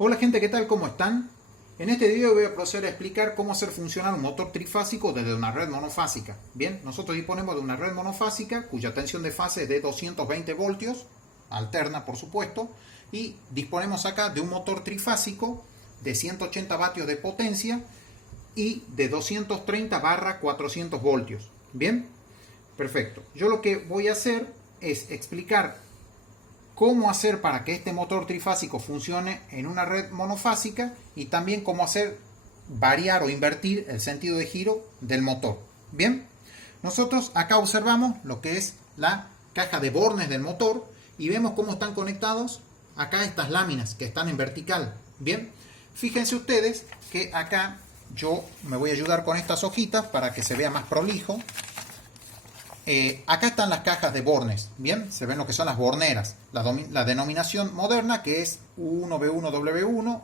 Hola gente, ¿qué tal? ¿Cómo están? En este video voy a proceder a explicar cómo hacer funcionar un motor trifásico desde una red monofásica. Bien, nosotros disponemos de una red monofásica cuya tensión de fase es de 220 voltios, alterna por supuesto, y disponemos acá de un motor trifásico de 180 vatios de potencia y de 230/400 voltios. Bien, perfecto. Yo lo que voy a hacer es explicar cómo hacer para que este motor trifásico funcione en una red monofásica y también cómo hacer variar o invertir el sentido de giro del motor. Bien, nosotros acá observamos lo que es la caja de bornes del motor y vemos cómo están conectados acá estas láminas que están en vertical. Bien, fíjense ustedes que acá yo me voy a ayudar con estas hojitas para que se vea más prolijo. Acá están las cajas de bornes, bien, se ven lo que son las borneras, la denominación moderna que es U1B1W1,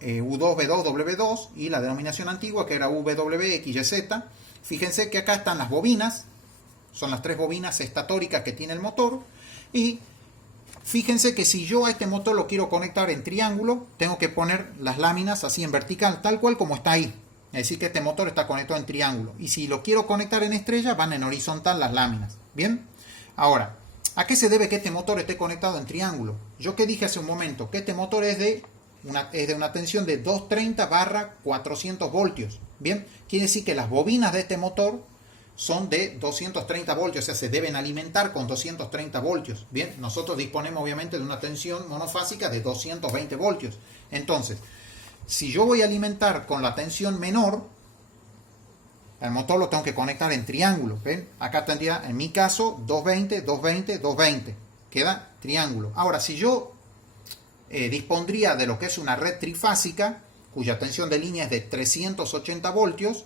U2B2W2 y la denominación antigua que era UWXYZ. Fíjense que acá están las bobinas, son las tres bobinas estatóricas que tiene el motor, y fíjense que si yo a este motor lo quiero conectar en triángulo, tengo que poner las láminas así en vertical, tal cual como está ahí. Es decir, que este motor está conectado en triángulo. Y si lo quiero conectar en estrella, van en horizontal las láminas. Bien. Ahora, ¿a qué se debe que este motor esté conectado en triángulo? Yo que dije hace un momento que este motor es de una tensión de 230/400 voltios. Bien. Quiere decir que las bobinas de este motor son de 230 voltios. O sea, se deben alimentar con 230 voltios. Bien. Nosotros disponemos obviamente de una tensión monofásica de 220 voltios. Entonces, si yo voy a alimentar con la tensión menor, el motor lo tengo que conectar en triángulo. ¿Ven? Acá tendría, en mi caso, 220, 220, 220. Queda triángulo. Ahora, si yo dispondría de lo que es una red trifásica, cuya tensión de línea es de 380 voltios,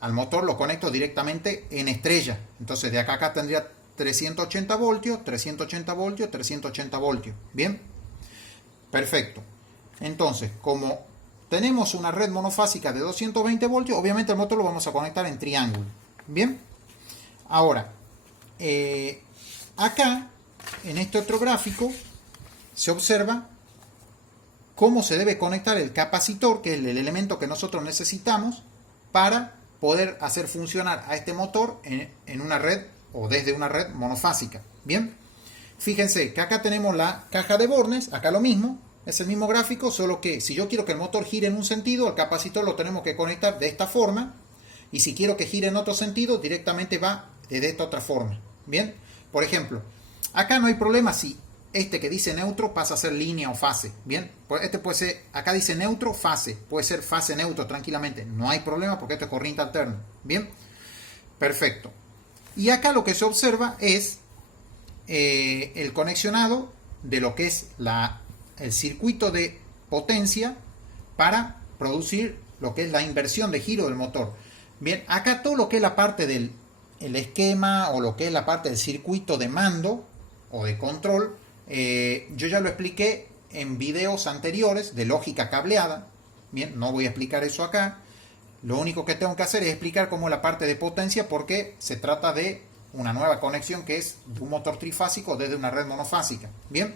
al motor lo conecto directamente en estrella. Entonces, de acá a acá tendría 380 voltios, 380 voltios, 380 voltios. ¿Bien? Perfecto. Entonces, como tenemos una red monofásica de 220 voltios, obviamente el motor lo vamos a conectar en triángulo. Bien. Ahora, acá, en este otro gráfico, se observa cómo se debe conectar el capacitor, que es el elemento que nosotros necesitamos para poder hacer funcionar a este motor en una red o desde una red monofásica. Bien. Fíjense que acá tenemos la caja de bornes, acá lo mismo. Es el mismo gráfico, solo que si yo quiero que el motor gire en un sentido, el capacitor lo tenemos que conectar de esta forma. Y si quiero que gire en otro sentido, directamente va de esta otra forma. Bien, por ejemplo, acá no hay problema si este que dice neutro pasa a ser línea o fase. Bien, este puede ser, acá dice neutro, fase. Puede ser fase neutro tranquilamente. No hay problema porque esto es corriente alterna. Bien, perfecto. Y acá lo que se observa es el conexionado de lo que es el circuito de potencia para producir lo que es la inversión de giro del motor. Bien, acá todo lo que es la parte del esquema o lo que es la parte del circuito de mando o de control, yo ya lo expliqué en videos anteriores de lógica cableada. Bien, no voy a explicar eso acá. Lo único que tengo que hacer es explicar cómo es la parte de potencia, porque se trata de una nueva conexión que es de un motor trifásico desde una red monofásica. Bien.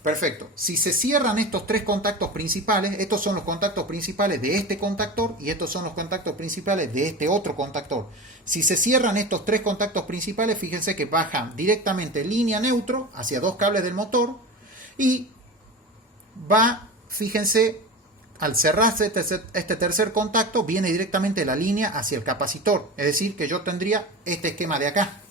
Perfecto. Si se cierran estos tres contactos principales, estos son los contactos principales de este contactor y estos son los contactos principales de este otro contactor. Si se cierran estos tres contactos principales, fíjense que bajan directamente línea neutro hacia dos cables del motor y va, fíjense, al cerrarse este tercer contacto, viene directamente la línea hacia el capacitor. Es decir, que yo tendría este esquema de acá.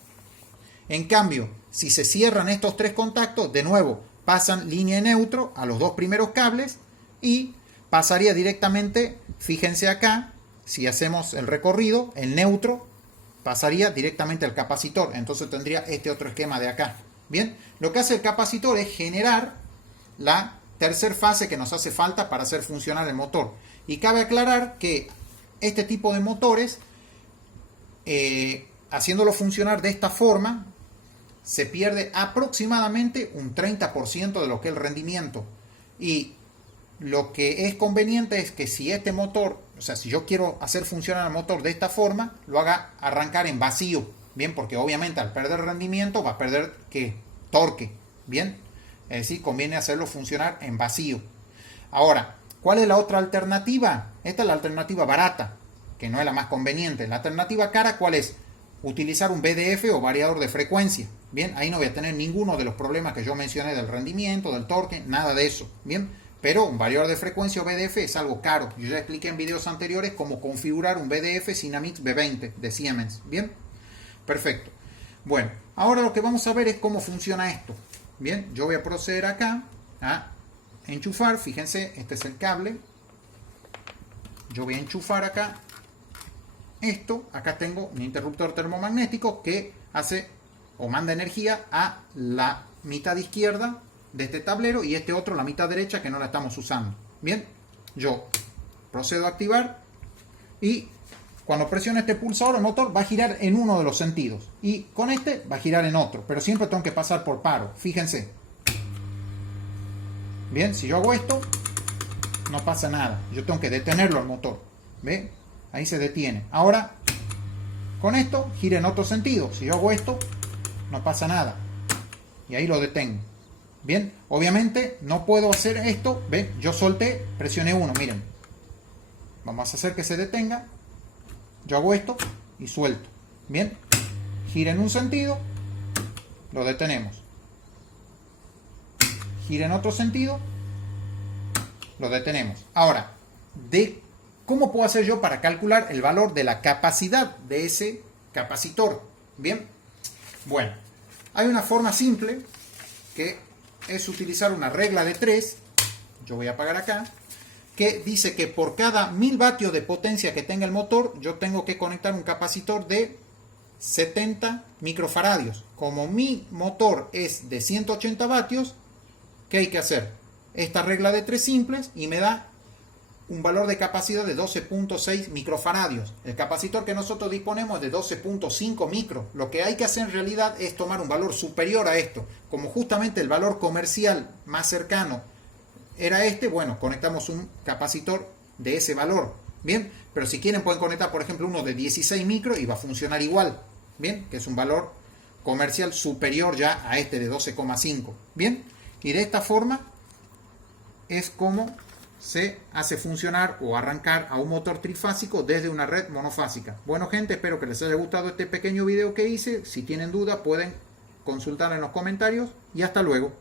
En cambio, si se cierran estos tres contactos, de nuevo, pasan línea neutro a los dos primeros cables y pasaría directamente, fíjense acá, si hacemos el recorrido, el neutro pasaría directamente al capacitor. Entonces tendría este otro esquema de acá. Bien, lo que hace el capacitor es generar la tercer fase que nos hace falta para hacer funcionar el motor. Y cabe aclarar que este tipo de motores, haciéndolo funcionar de esta forma, se pierde aproximadamente un 30% de lo que es el rendimiento. Y lo que es conveniente es que si este motor, o sea, si yo quiero hacer funcionar el motor de esta forma, lo haga arrancar en vacío. Bien, porque obviamente al perder rendimiento va a perder ¿qué? Torque. Bien, es decir, conviene hacerlo funcionar en vacío. Ahora, ¿cuál es la otra alternativa? Esta es la alternativa barata, que no es la más conveniente. La alternativa cara, ¿cuál es? Utilizar un VDF o variador de frecuencia. Bien, ahí no voy a tener ninguno de los problemas que yo mencioné del rendimiento, del torque, nada de eso. Bien, pero un variador de frecuencia o VDF es algo caro. Yo ya expliqué en videos anteriores cómo configurar un VDF Sinamix B20 de Siemens. Bien, perfecto. Bueno, ahora lo que vamos a ver es cómo funciona esto. Bien, yo voy a proceder acá a enchufar. Fíjense, este es el cable. Yo voy a enchufar acá esto. Acá tengo un interruptor termomagnético que hace o manda energía a la mitad izquierda de este tablero y este otro, la mitad derecha, que no la estamos usando. Bien, yo procedo a activar y cuando presiono este pulsador el motor va a girar en uno de los sentidos y con este va a girar en otro, pero siempre tengo que pasar por paro. Fíjense. Bien, si yo hago esto no pasa nada, yo tengo que detenerlo al motor. ¿Ve? Ahí se detiene. Ahora con esto gira en otro sentido. Si yo hago esto no pasa nada y ahí lo detengo. Bien, obviamente no puedo hacer esto. ¿Ven? Yo solté, presioné 1, miren. Vamos a hacer que se detenga. Yo hago esto y suelto. Bien, gira en un sentido, lo detenemos. Gira en otro sentido, lo detenemos. Ahora, ¿cómo puedo hacer yo para calcular el valor de la capacidad de ese capacitor? Bien, bueno, hay una forma simple que es utilizar una regla de 3, yo voy a apagar acá, que dice que por cada 1000 vatios de potencia que tenga el motor, yo tengo que conectar un capacitor de 70 microfaradios. Como mi motor es de 180 vatios, ¿qué hay que hacer? Esta regla de 3 simples y me da un valor de capacidad de 12.6 microfaradios. El capacitor que nosotros disponemos es de 12.5 micro. Lo que hay que hacer en realidad es tomar un valor superior a esto. Como justamente el valor comercial más cercano era este, bueno, conectamos un capacitor de ese valor. Bien, pero si quieren pueden conectar, por ejemplo, uno de 16 micro y va a funcionar igual. Bien, que es un valor comercial superior ya a este de 12,5. Bien, y de esta forma es como se hace funcionar o arrancar a un motor trifásico desde una red monofásica. Bueno, gente, espero que les haya gustado este pequeño video que hice. Si tienen duda pueden consultar en los comentarios y hasta luego.